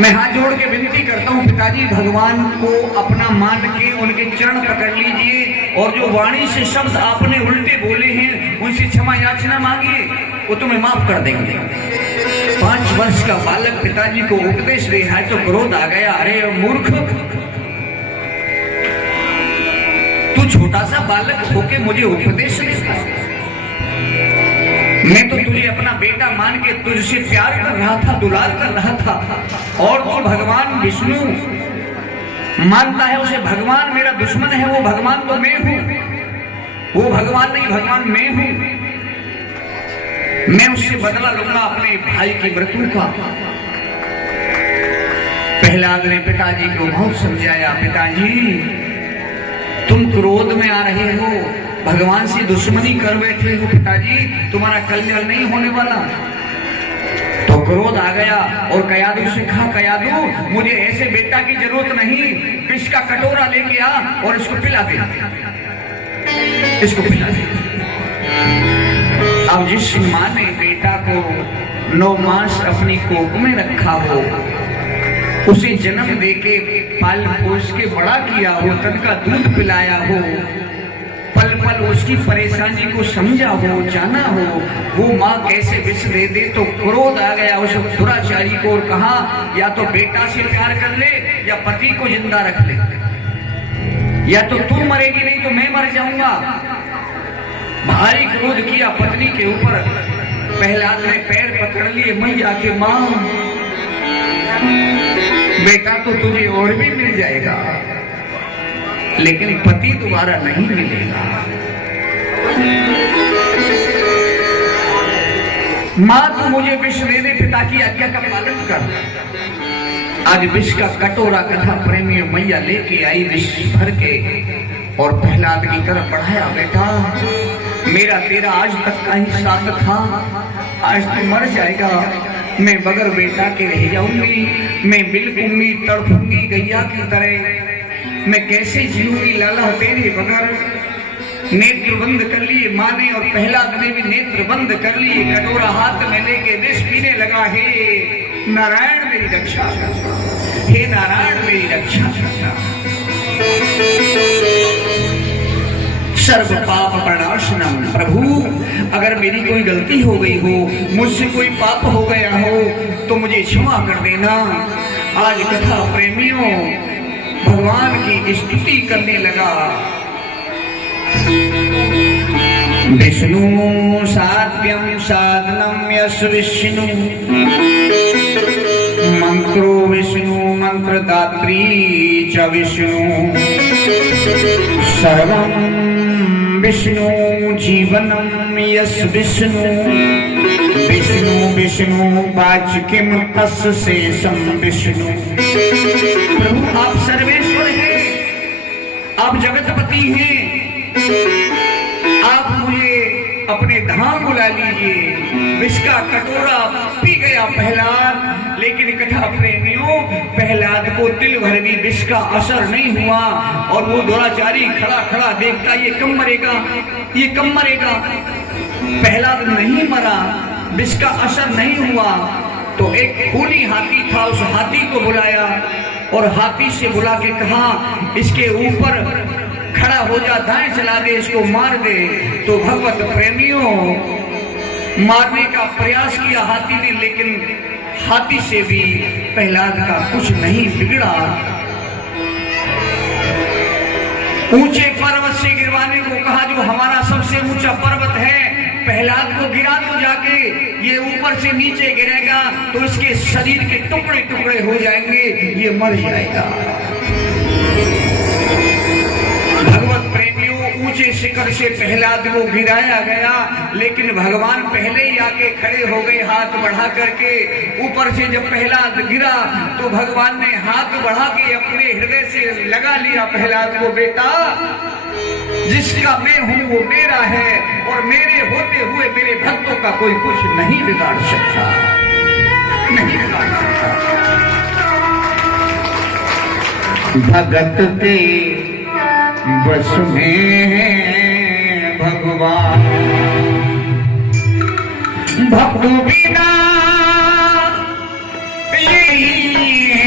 मैं हाथ जोड़ के विनती करता हूँ पिताजी, भगवान को अपना मान के उनके चरण पकड़ लीजिए और जो वाणी से शब्द आपने उल्टे बोले हैं उनसे क्षमा याचना मांगिए, वो तुम्हें माफ कर देंगे। 5 वर्ष का बालक पिताजी को उपदेश दे रहा है तो क्रोध आ गया। अरे मूर्ख, तू छोटा सा बालक होके मुझे उपदेश देता है? मैं तो तुझे अपना बेटा मान के तुझसे प्यार कर रहा था, दुलार कर रहा था, और तू भगवान विष्णु मानता है उसे भगवान मेरा दुश्मन है। वो भगवान तो मैं हूं, वो भगवान नहीं, भगवान मैं हूं। मैं उससे बदला लूंगा अपने भाई की मृत्यु का। प्रहलाद ने पिताजी को बहुत समझाया, पिताजी तुम क्रोध में आ रहे हो, भगवान से दुश्मनी कर बैठे हो, पिताजी तुम्हारा कल्याण नहीं होने वाला। तो क्रोध आ गया और कयादू से कहा, कयादू मुझे ऐसे बेटा की जरूरत नहीं, विष का कटोरा लेके आ और इसको पिला दे, इसको पिला दे। अब जिस माँ ने बेटा को 9 मास अपनी कोख में रखा हो, उसे जन्म देके पाल पोस के बड़ा किया हो, तन का दूध पिलाया हो, पल पल उसकी परेशानी को समझा हो, जाना हो, वो माँ कैसे विष दे दे। तो क्रोध आ गया उस दुराचारी को और कहा, या तो बेटा से प्यार कर ले या पति को जिंदा रख ले, या तो तू मरेगी नहीं तो मैं मर जाऊंगा। भारी क्रोध किया पत्नी के ऊपर। प्रहलाद ने पैर पकड़ लिए मैया के, मां बेटा तो तुझे और भी मिल जाएगा लेकिन पति दोबारा नहीं मिलेगा। मां तू मुझे विष दे दे, पिता की आज्ञा का पालन कर। आज विष का कटोरा कथा प्रेमी मैया लेके आई विष भर के और प्रहलाद की तरफ बढ़ाया, बेटा मेरा तेरा आज तक का ही साथ था, आज तू मर जाएगा, मैं बगैर बेटा के रह जाऊंगी, मैं बिलकूंगी, तड़पूंगी गैया की तरह, मैं कैसे जीऊंगी लाला तेरे बगैर। नेत्र बंद कर लिए माँ ने और प्रहलाद ने भी नेत्र बंद कर लिए। कटोरा हाथ में लेके विष पीने लगा, हे नारायण मेरी रक्षा करना, हे नारायण मेरी रक्षा करना। सर्व पाप प्रणाशनम, प्रभु अगर मेरी कोई गलती हो गई हो, मुझसे कोई पाप हो गया हो तो मुझे क्षमा कर देना। आज कथा प्रेमियों भगवान की स्तुति करने लगा। विष्णु साध्यम साधनम यस विष्णु, मंत्रो विष्णु मंत्रदात्री च विष्णु, सर्वं विष्णु जीवनम यस विष्णु, विष्णु विष्णु वाच्यम तस्य शेषम विष्णु। प्रभु आप सर्वेश्वर हैं, आप जगतपति हैं, आप मुझे अपने धाम बुला लीजिए। विष का कटोरा पी गया प्रहलाद, लेकिन कथा प्रेमियों प्रहलाद को तिल भर भी विष का असर नहीं हुआ और वो दुराचारी खड़ा खड़ा देखता, ये कब मरेगा, ये कब मरेगा। प्रहलाद नहीं मरा, विष का असर नहीं हुआ। तो एक खूनी हाथी था, उस हाथी को बुलाया और हाथी से बुला के कहा, इसके ऊपर खड़ा हो जा, दाएं चला दे, इसको मार दे। तो भगवत प्रेमियों मारने का प्रयास किया हाथी ने, लेकिन हाथी से भी प्रहलाद का कुछ नहीं बिगड़ा। ऊंचे पर्वत से गिरवाने को कहा, जो हमारा सबसे ऊंचा पर्वत है, प्रहलाद को गिरा दो जाके, ये ऊपर से नीचे गिरेगा तो इसके शरीर के टुकड़े टुकड़े हो जाएंगे, ये मर जाएगा। भगवत प्रेमियों ऊंचे शिखर से प्रहलाद को गिराया गया, लेकिन भगवान पहले ही आके खड़े हो गए हाथ बढ़ा करके। ऊपर से जब प्रहलाद गिरा तो भगवान ने हाथ बढ़ा के अपने हृदय से लगा लिया प्रहलाद को, बेटा जिसका मैं हूं वो मेरा है और मेरे होते हुए मेरे भक्तों का कोई कुछ नहीं बिगाड़ सकता, नहीं बिगाड़ सकता। भगत के बस में भगवान, भक्तों बिना यही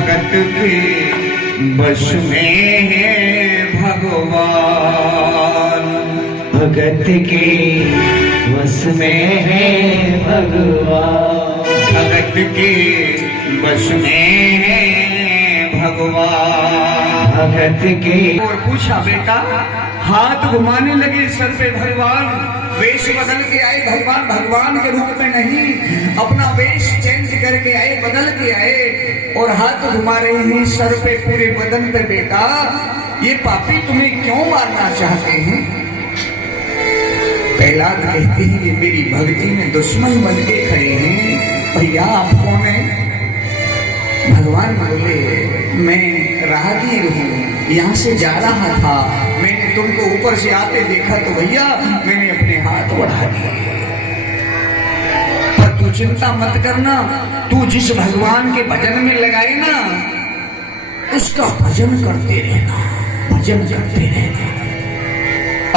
भगत के बस में है भगवान, भगत के बस में है भगवान, भगत के बस में है भगवान, भगत के। और पूछा बेटा, हाथ घुमाने लगे सर पे भगवान, वेश बदल के आए भगवान, भगवान के रूप में नहीं, अपना वेश चेंज करके आए, बदल के आए, और हाथ घुमा रहे हैं सर पे, पूरे बदन पे। बेटा, ये पापी तुम्हें क्यों मारना चाहते हैं? प्रहलाद कहते हैं, ये मेरी भक्ति में दुश्मन बन के खड़े हैं। भैया आप कौन हैं? भगवान बोले, मैं राहगीर हूँ, यहाँ से जा रहा था, मैंने तुमको ऊपर से आते देखा तो भैया मैंने अपने हाथ बढ़ा दिए। पर तू चिंता मत करना, तू जिस भगवान के भजन में लगाए ना, उसका भजन करते रहना, भजन करते रहना।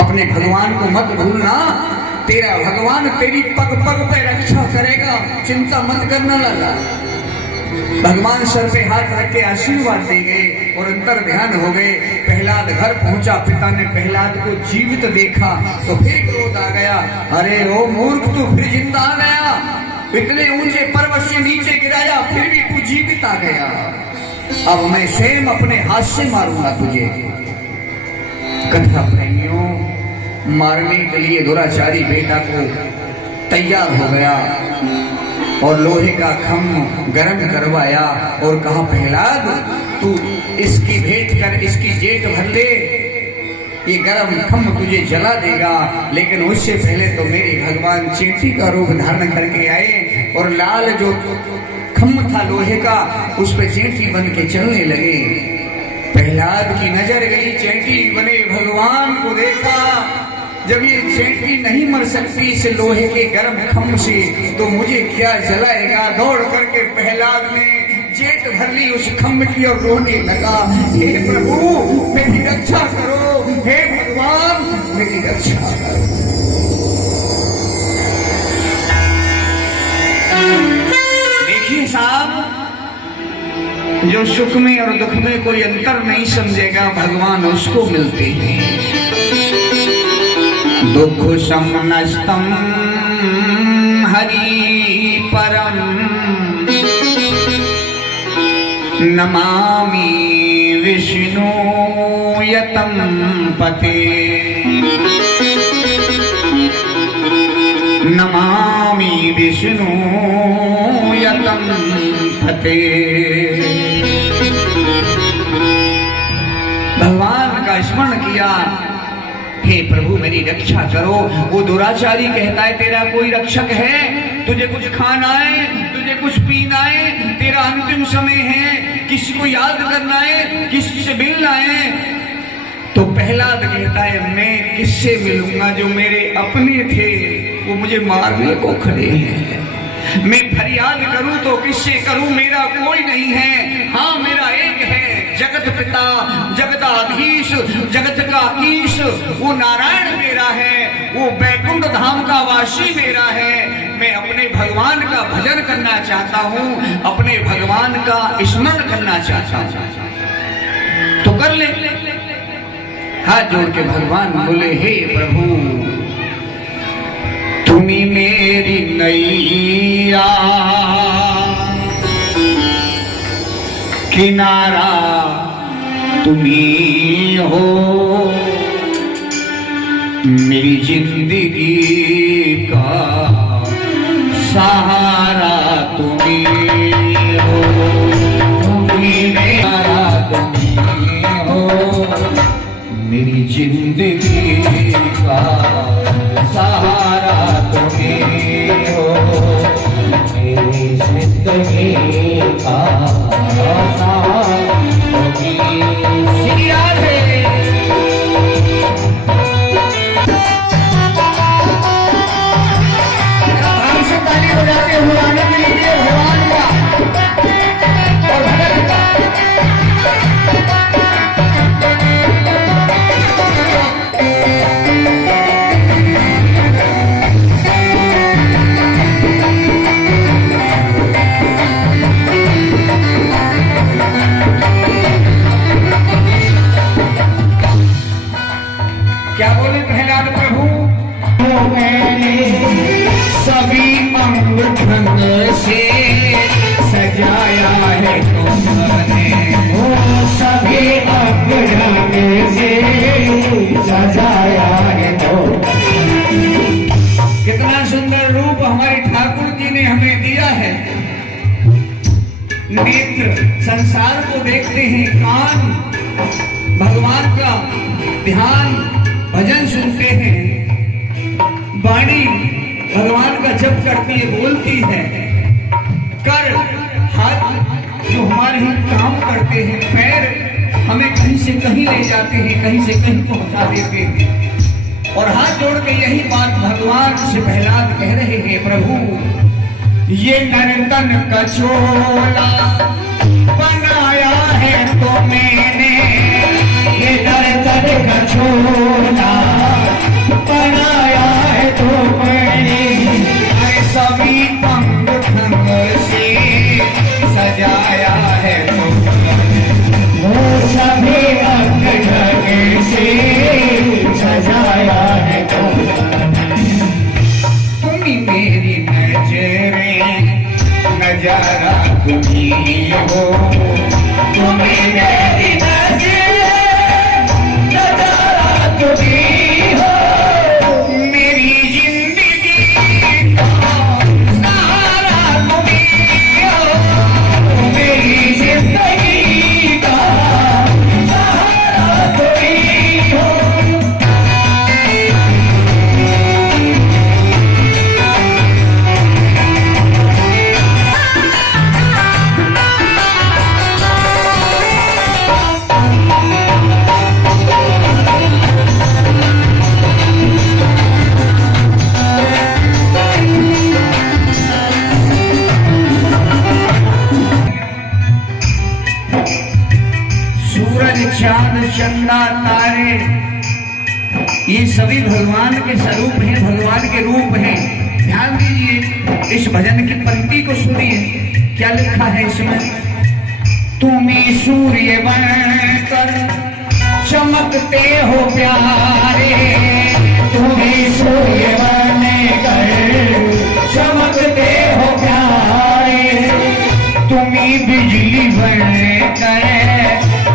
अपने भगवान को मत भूलना, तेरा भगवान तेरी पग पग पे रक्षा करेगा, चिंता मत करना लाला। भगवान सर पे हाथ रख के आशीर्वाद दे गए और अंतर ध्यान हो गए। प्रहलाद घर पहुंचा, पिता ने प्रहलाद को जीवित देखा तो फिर क्रोध आ गया, अरे ओ मूर्ख, तू फिर जिंदा आ गया, इतने ऊंचे पर्वत से नीचे गिराया, फिर भी तू जीवित आ गया, अब मैं स्वयं अपने हाथ से मारूंगा तुझे। कथा प्रेमियों, मारने के लिए दुराचारी बेटा को तैयार हो गया और लोहे का खम्भ गर्म करवाया और कहा, प्रहलाद तू इसकी भेंट कर, इसकी जेठ भर ले, ये गर्म खम्भ तुझे जला देगा। लेकिन उससे पहले तो मेरे भगवान चींटी का रूप धारण करके आए और लाल जो खम्भ था लोहे का, उस पे चींटी बन के चलने लगे। प्रहलाद की नजर गई चींटी बने भगवान को देखा, जब ये चींटी नहीं मर सकती इस लोहे के गर्म खम्भ से, तो मुझे क्या जलाएगा। दौड़ करके प्रहलाद ने जेठ भर ली उस खम्भ की और रोने लगा, हे प्रभु मेरी रक्षा करो, हे भगवान मेरी रक्षा करो। देखिए साहब, जो सुख में और दुख में कोई अंतर नहीं समझेगा, भगवान उसको मिलते हैं। दुख समनस्तम हरि परम नमामि विष्णु यतम पते, नमामि विष्णु यतम पते। भगवान का स्मरण किया, हे प्रभु मेरी रक्षा करो। वो दुराचारी कहता है, तेरा कोई रक्षक है? तुझे कुछ खाना है, तुझे कुछ पीना है, तेरा अंतिम समय है, किसी को याद करना है, किसी से मिलना है। तो प्रहलाद कहता है, मैं किससे मिलूंगा? जो मेरे अपने थे वो मुझे मारने को खड़े हैं। मैं फरियाद करूं तो किससे करूं? मेरा कोई नहीं है। हाँ, मेरा एक है, जगत पिता, जगदाधीश, जगत का ईश, वो नारायण मेरा है, वो बैकुंठ धाम का वासी मेरा है। मैं अपने भगवान का भजन करना चाहता हूँ, अपने भगवान का स्मरण करना चाहता हूँ, तो कर ले। हाथ जोड़ के भगवान बोले, हे प्रभु तुम्ही मेरी नैया, किनारा तुम्ही हो, मेरी जिंदगी का सहारा तुम्ही हो, तुम्ही मेरा तुम्ही हो, मेरी जिंदगी का सहारा तुम्ही हो, मेरी जिंदगी का सहारा तुम्ही। है तुमने, वो सभी अंग से सजाया है तो। कितना सुंदर रूप हमारे ठाकुर जी ने हमें दिया है। नेत्र संसार को देखते हैं, कान भगवान का ध्यान भजन सुनते हैं, वाणी भगवान का जप करती है, बोलती है, कर हाथ जो हमारे ही काम करते हैं, पैर हमें कहीं से कहीं ले जाते हैं, कहीं से कहीं पहुंचा देते हैं। और हाथ जोड़ के यही बात भगवान से प्रहलाद कह रहे हैं, प्रभु ये नर्तन का चोला बनाया है तो मैंने, ये नर्तन का चोला बनाया है तो मैंने, सभी पंग ढंग से सजाया है तो वो सभी अंग ढंग से सजाया है तो। तुम्ही मेरी नजरें नजारा तुम्ही हो, तुम्ही मेरी नजरें नजारा तुम्ही हो, मेरी जिंदगी का सहारा तुम्ही हो, मेरी जिंदगी का सहारा तुम्ही हो। सूरज चांद चंदा तारे ये सभी भगवान के स्वरूप हैं, भगवान के रूप हैं। ध्यान दीजिए, इस भजन की पंक्ति को सुनिए, क्या लिखा है इसमें। तुम्हें सूर्य बनकर चमकते हो प्यारे, तुम्हें सूर्य बनकर चमकते हो प्यारे, तुम्हें बिजली बनकर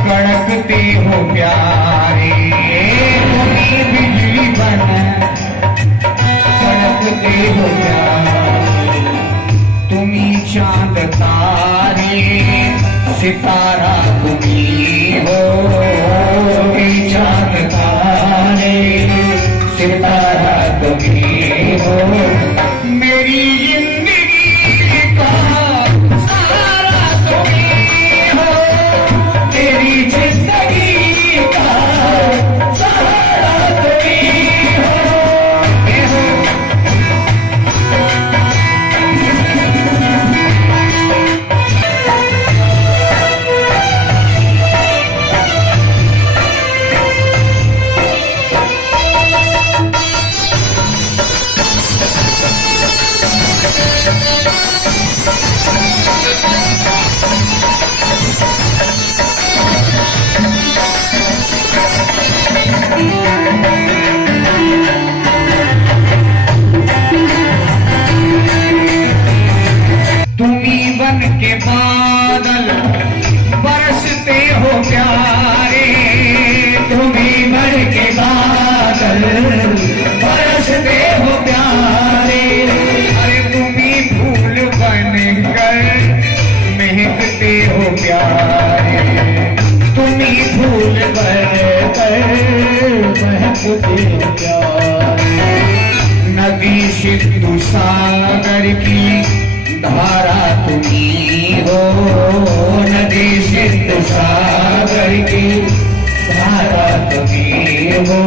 कड़कते हो प्यारे, तुम्हें बिजली बन कड़कते हो प्यारे, तुम्हें चांद तारे सितारा तुम्ही हो, तुम्हें चांद तारे सितारा तुम्ही हो, मेरी जिंदगी का सहारा तुम्ही हो, तेरी जिंदगी का सहारा तुम्ही हो। तुम्ही बन के बादल बरसते हो प्यारे, तुम्ही बन के बादल बरसते हो प्यारे, अरे तुम्ही फूल बनकर महकते हो प्यारे, तुम्ही फूल बनकर महकते हो प्यारे, नदी सिंधु सागर की धारा तुम्ही हो, नदी सिंधु सागर की धारा तुम्ही हो,